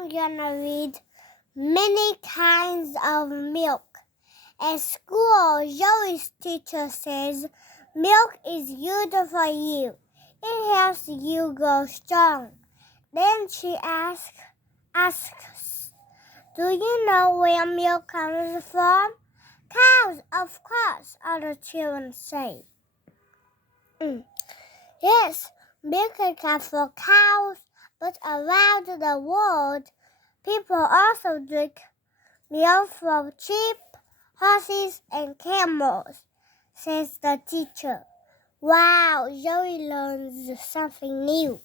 I'm gonna read many kinds of milk. At school, Zoe's teacher says milk is good for you. It helps you grow strong. Then she asks, do you know where milk comes from? Cows, of course, other children say. Yes, milk comes from cows, but around the world, people also drink milk from sheep, horses, and camels, says the teacher. Wow, Zoe learns something new.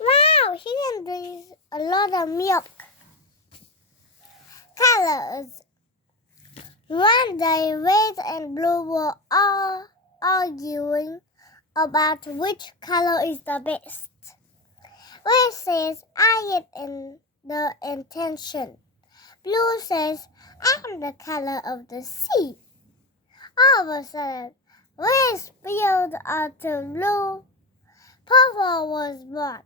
Wow, she can drink a lot of milk. Colors. One day, red and blue were all arguing about which color is the best. Red says, I am the intention. Blue says, I am the color of the sea. All of a sudden, red spilled onto blue. Purple was born.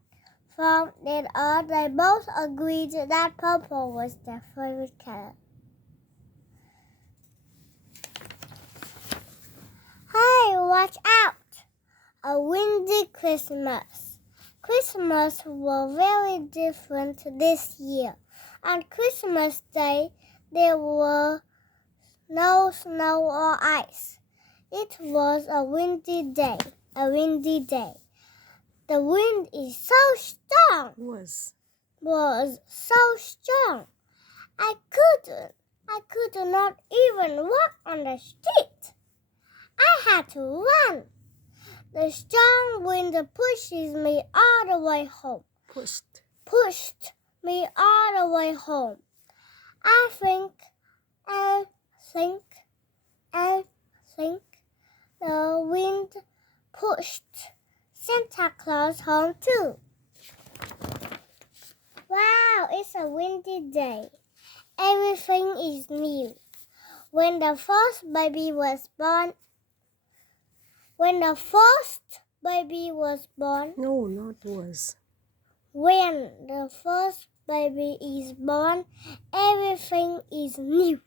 From then on, they both agreed that purple was their favorite color. Hey, watch out! A windy Christmas. Christmas was very different this year. On Christmas Day, there were no snow or ice. It was a windy day. The wind is so strong. Was so strong. I could not even walk on the street. I had to run. The strong wind pushes me all the way home. Pushed me all the way home. I think the wind pushed Santa Claus home too. Wow, it's a windy day. Everything is new. When the first baby was born. No, not was. When the first baby is born, everything is new.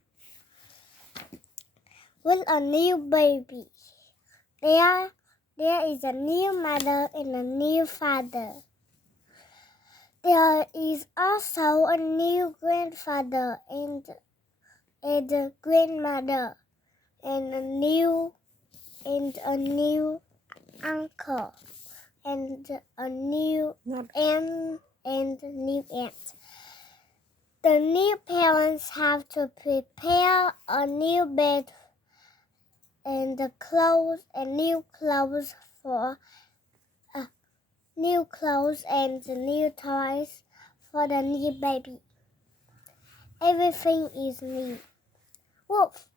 With a new baby, there is a new mother and a new father. There is also a new grandfather and a grandmother and a new uncle and a new aunt and a new aunt. The new parents have to prepare a new bed and new clothes and new toys for the new baby. Everything is new. Wolf.